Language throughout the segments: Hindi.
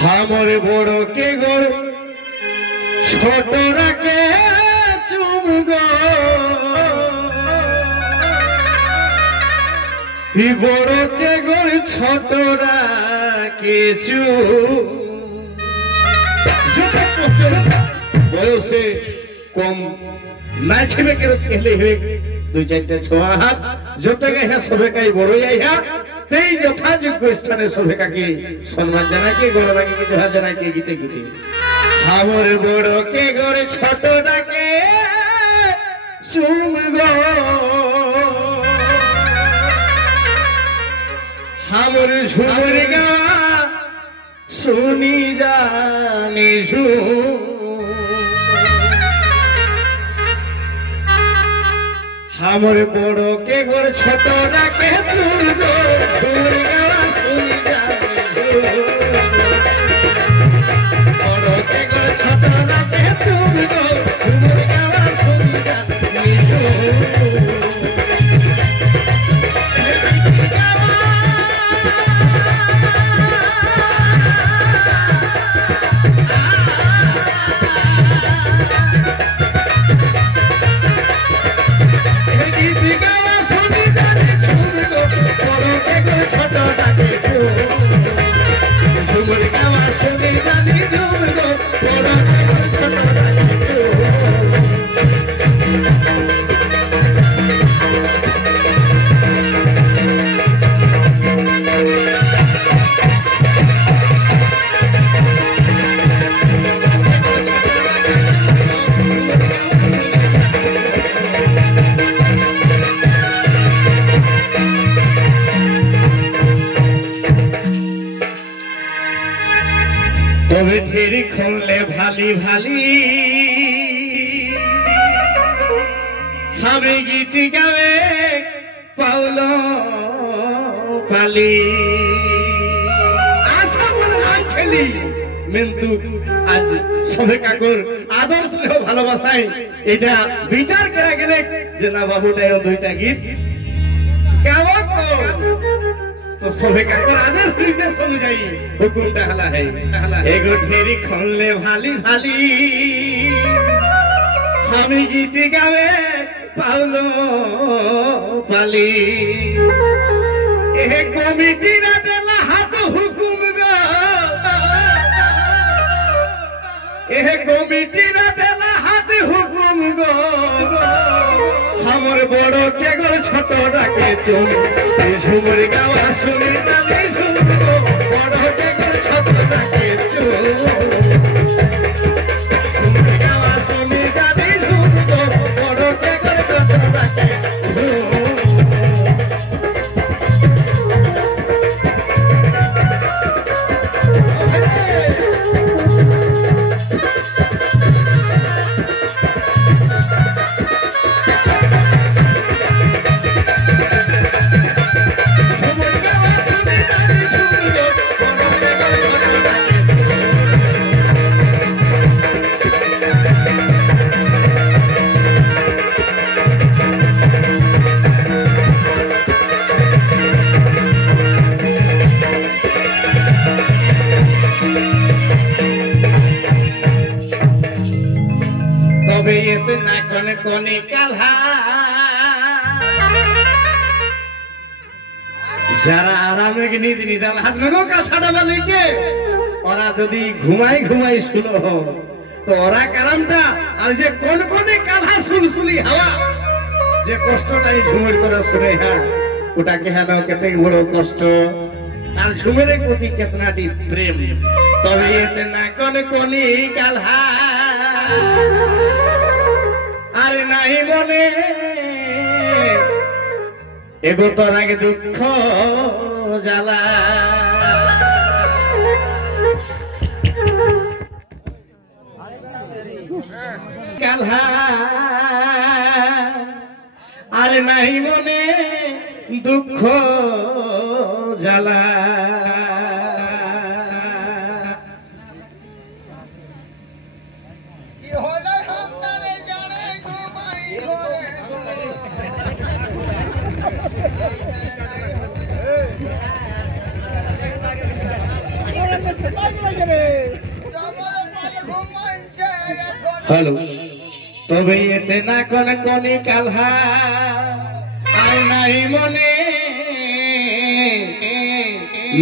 हमरे बड़ो के गोड़ छोटरा के चुमगो ही बड़ो के गोड़ छोटरा के बयसे कम ना छेबे कहले हे दुई चारटा छोआ हाथ जतके हे सबेकाई बड़ो आइहा तेई यथायोग्य स्थाने सबेकाके सम्मान जानाके गण लागे जोहार जानाके गीते गीते हमर बड़ो के गड़े छोटटाके चुमगो हमर झुमर गा सुनी जानी हमर बड़ो के गोर छोटरा के चुमगो झुमर गा सुनी जानी बड़ो के गोर छोटरा के चुमगो झुमर गा सुनी जानी तबे ठेरी खोलले भाली भाली हमें गीत गावे पाउलो पाली आशा मन आई खेली मेन्तु आज सबे काकुर आदर्श रे ভালোবাসাই এটা বিচার করা গেলে যে না বাবুটাও দুইটা গীত গাওয়া तो सोहे का आदर्श निर्देश अनुजाई हुकुमटा हला है एगो ढेरी खोलले भाली भाली हमें गीत गावे पाउलो पाली ए कमिटी ना देला हाथ हुकुम गो ए कमिटी ना देला हाथ हुकुम गो हमर बड़ो के गो छोटरा के चुम झुमर गावा सुनी जानी झुमगो बड़ो के गो छोटरा के चुम झुमर गावा सुनी जानी झुमगो बड़ो के गो छोटरा के कोनी काल्हा जरा आराम के नींद निदाल हाथ लगो काछाड़ा वाले के और यदि घुमाई घुमाई सुनो तो ओरा कारामटा আর যে কোন কোনে কালহা সুলসুলি হাওয়া যে কষ্টটাই ঝুমুর করে শুনে হ্যাঁ ওটাকে হ্যাঁ কত বড় কষ্ট আর ঝুমুরের প্রতি কতনাটি প্রেম তবে এতে না কোন কোনি কালহা আরে নাই মনে এগো তোর আগে দুঃখ জ্বালা কালহা আরে নাই মনে দুঃখ জ্বালা हेलो तबे एते ना कोन कोनी काल्हा আর নাই মনে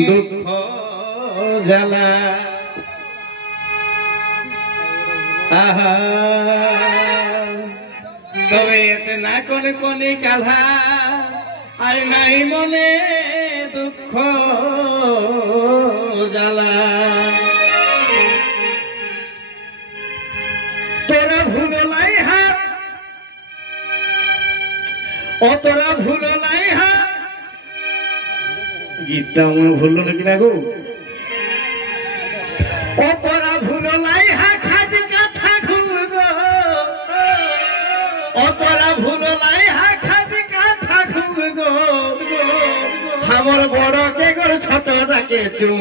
দুঃখ জ্বালা আহা তবে এতে না কোন কোনি কালহা আর নাই মনে দুঃখ জ্বালা তোরা ভুলাই হা ও তোরা ভুলাই হা গীতটা আমার ভুললো নাকি না গো ও তোরা ভুলাই হা খাটি কথা ঘুম গো ও তোরা ভুলাই হা খাটি কথা ঘুম গো আমার বড় কে গো ছোট ডাকে চুম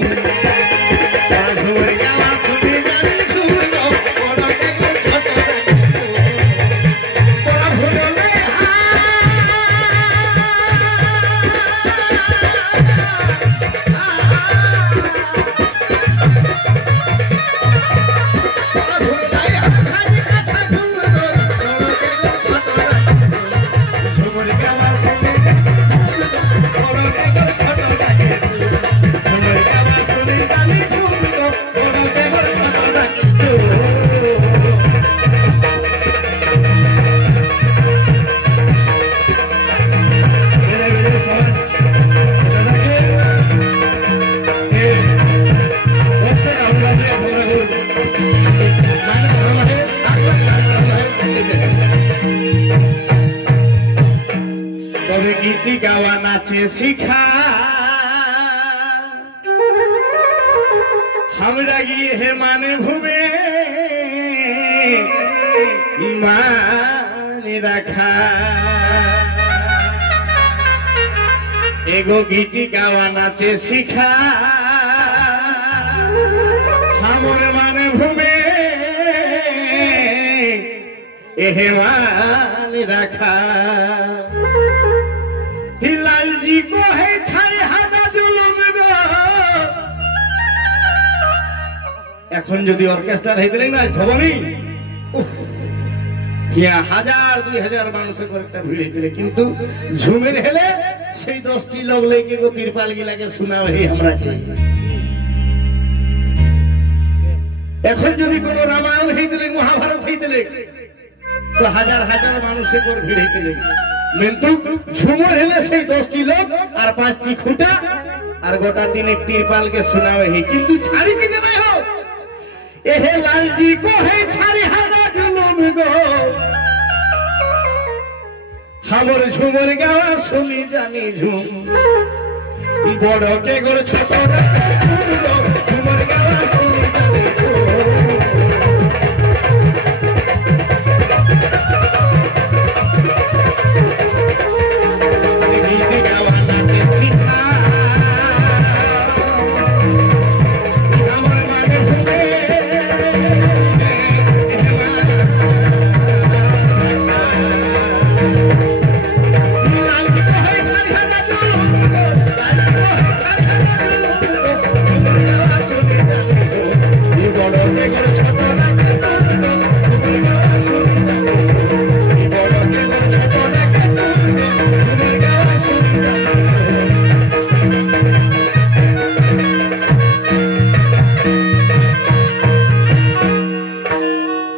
শুনি জানি চুম গো বড় কে গো ছোট ডাকে তোরা ভুলাই गीती गावा नाचे सिखा हमरा गी हे माने भूमे माने रखा एगो गीती गावा नाचे सिखा हमर माने भूमे एहे माने रखा हिलाल जी को है छाई हादा जुलुम गो এখন যদি অর্কেস্ট্রা হইতলে না ধবনি ইয়া 1000-2000 মানুষের করে একটা ভিড় হইতলে কিন্তু ঝুমের হেলে সেই 10টি লোক লইকে গো তিরপাল গিলাকে শোনাও হে আমরাকে এখন যদি কোন রামায়ণ হইতলে মহাভারত হইতলে তো 1000 মানুষের করে ভিড় হইতলে কিন্তু ঝুমর হেলে সেই 10টি লোক আর 5টি খুঁটা আর গোটা দিন এক তিরপাল के सुनावे है किंतु छाड़ी के नहीं हो एहे लाल जी को है छाड़ी हादा जुलुम गो हमर झुमर गावा सुनी जानी झुम बड़ के गोर छोट